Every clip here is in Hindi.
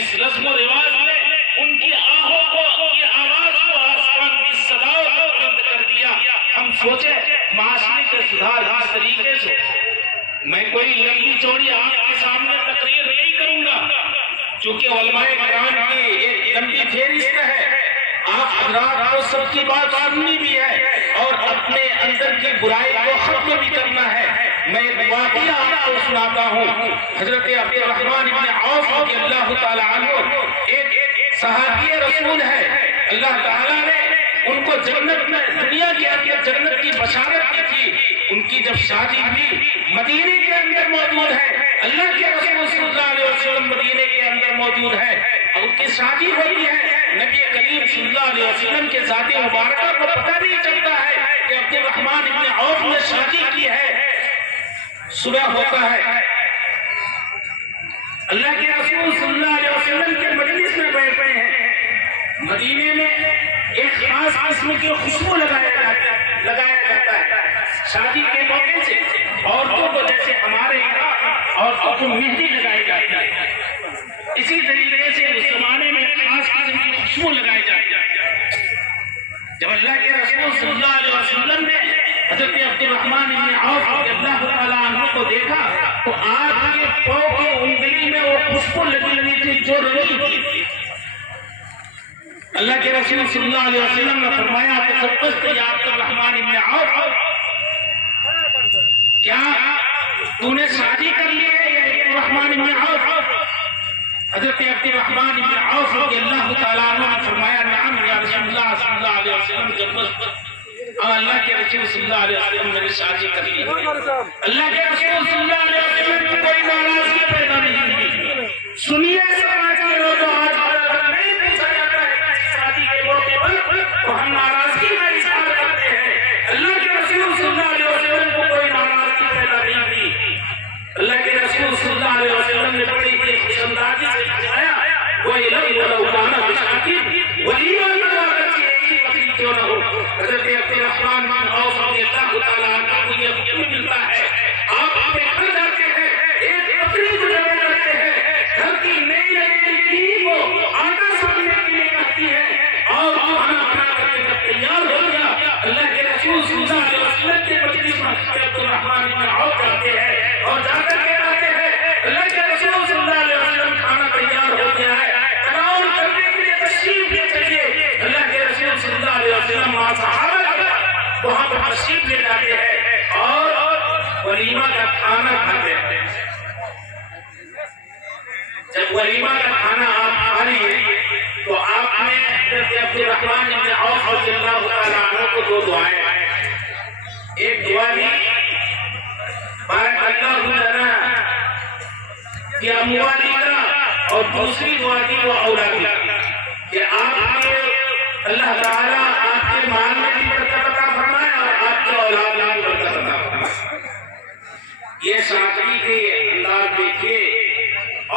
इस रस्म रिवाज ने उनकी आहों को, की आवाज को आसमान की सदाओं तक बुलंद कर दिया। हम सोचे माशरे के सुधार इस तरीके से, मैं कोई लंबी चौड़ी आपके सामने तकरीर नहीं करूंगा, चूंकि उलमाए किराम की एक लंबी फेहरिस्त है। आप हजरात को सबकी बात सुननी भी है और अपने अंदर की बुराई को खत्म भी करना है। मैं एक वाक़या आपको सुनाता हूँ। हजरत अब्दुर्रहमान इब्न औफ रज़ियल्लाहु ताला अन्हु एक सहाबी रसूल है। अल्लाह ताला ने उनको जन्नत में, दुनिया के अंदर जन्नत की बशारत की थी। उनकी जब शादी हुई, मदीने के अंदर मौजूद है, अल्लाह के रसूल सल्लल्लाहु अलैहि वसल्लम मदीने के अंदर मौजूद है और उनकी शादी होती है। नबी करीम सल्लल्लाहु अलैहि वसल्लम के ज़ाते मुबारका को पता नहीं चलता है कि अब्दुर्रहमान इब्न औफ ने शादी की है। सुबह होता है, अल्लाह के रसूल सल्लल्लाहु अलैहि वसल्लम के मजलिस में बैठे हैं। मदीने में एक खास किस्म की खुशबू लगाया जाता है। शादी के मौके से औरतों को, जैसे हमारे यहाँ औरतों को मेहंदी लगाई जाती है, इसी तरीके से उस जमाने में खास किस्म की खुशबू लगाई जाती है। जब अल्लाह के रसूल सल्लल्लाहु अलैहि वसल्लम ने हज़रत अब्दुर्रहमान इब्न औफ रज़ियल्लाहु ताला अन्हु को देखा तो आपके पांव की उंगली में वो खुशबू लगी थी जो रंगी थी। अल्लाह के रसूल सल्लल्लाहु अलैहि वसल्लम ने फरमाया कि तबस्सुत या अब्दुर्रहमान इब्न औफ, क्या तूने शादी कर ली है या अब्दुर्रहमान इब्न औफ? हज़रत अब्दुर्रहमान इब्न औफ रज़ियल्लाहु ताला अन्हु ने फरमाया नअम या रसूलुल्लाह सल्लल्लाहु अलैहि वसल्लम, जब अल्लाह के रसूल सल्लल्लाहु अलैहि वसल्लम ने शादी कर ली। अल्लाह के रसूल सल्लल्लाहु अलैहि वसल्लम को कोई नाराजगी पैदा नहीं हुई। सुनिए समाज के लोगों, आज नहीं पूछा जाता है शादी के मौके पर तो हम नाराजगी का इजहार करते हैं। अल्लाह के रसूल सल्लल्लाहु अलैहि वसल्लम को कोई नाराजगी पैदा नहीं हुई। अल्लाह के रसूल सल्लल्लाहु अलैहि वसल्लम ने बड़ी ही खुशअंदाजी से फरमाया, वही लौकाना बिशाकिर वलीमा की एक ही बकरी क्यों न हो। हज़रत अब्दुर्रहमान बिन औफ रज़ियल्लाहु ताला अन्हु को यह हुक्म मिलता है, आप अपने घर जाते हैं, एक बकरी को जमा करते हैं, घर की नई लड़की को आटा सानने के लिए कहती है और खाना बना करके जब तैयार हो गया, अल्लाह के रसूल सल्लल्लाहु अलैहि वसल्लम के मजलिस में अब्दुर्रहमान बिन औफ जाते हैं और जाकर के कहते हैं, अल्लाह के रसूल सल्लल्लाहु अलैहि वसल्लम खाना तैयार हो गया है, तनाउल करने के लिए तशरीफ ले चलिए। अल्लाह के रसूल सल्लल्लाहु अलैहि वसल्लम मां सहाबा वहां पर तशरीफ ले जाते हैं और वलीमा का खाना खाते हैं। जब वलीमा का खाना आप खा रही है तो आपने हज़रत अब्दुर्रहमान इब्न औफ रज़ियल्लाहु ताला अन्हु को दो दुआएं, एक दुआ दी बारकल्लाहु लना कि अमवाली का, और दूसरी दुआ दी वो औलादी कि आपने अल्लाह ताला आपके माल में भी बरकत अता फरमाए और आपके औलाद में भी बरकत अता फरमाए। ये शादी के अंदाज देखिए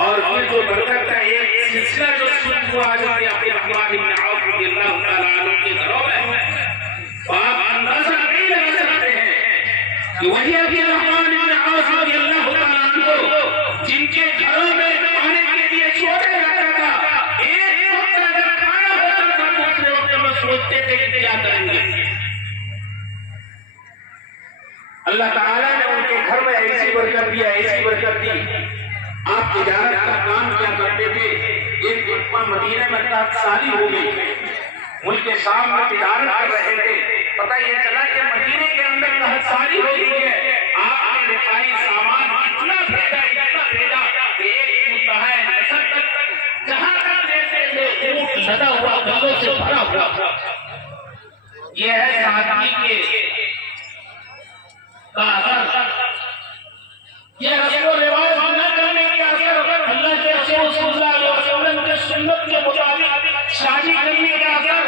और फिर जो बरकत का एक सिलसिला जो शुरू हुआ हज़रत अब्दुर्रहमान इब्न औफ रज़ियल्लाहु ताला अन्हु के घरों में, आप अंदाजा नहीं लगा सकते हैं कि वही अब्दुर्रहमान इब्न औफ रज़ियल्लाहु ताला अन्हु जिनके घरों में खाने के लिए सोचा जाता था, एक वक्त अगर खाना होता था दूसरे वक्त में सोचते थे कि क्या करेंगे। अल्लाह ताला ने उनके घर में ऐसी बरकत दी, ऐसी बरकत दी। आप तिजारत का काम क्या करते थे, एक मरतबा मदीने में शादी हो गई, मुल्क के शाम में तिजारत कर रहे थे, पता ये चला कि मदीने के अंदर शादी हो गई है। आपने रिफाई सामान इतना भेजा कि एक मुद्दा जहां तक जैसे ऊंट लदा हुआ गलों से भरा हुआ। यह है शादी के का असर, यह रस्म व रिवाज न करने के असर, अल्लाह के रसूल सल्लल्लाहु अलैहि वसल्लम के सुन्नत के मुताबिक शादी करने का असर।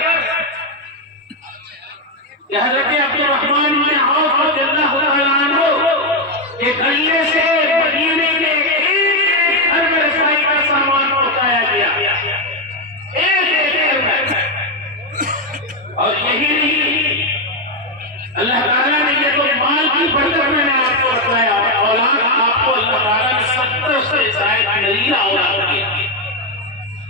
हज़रत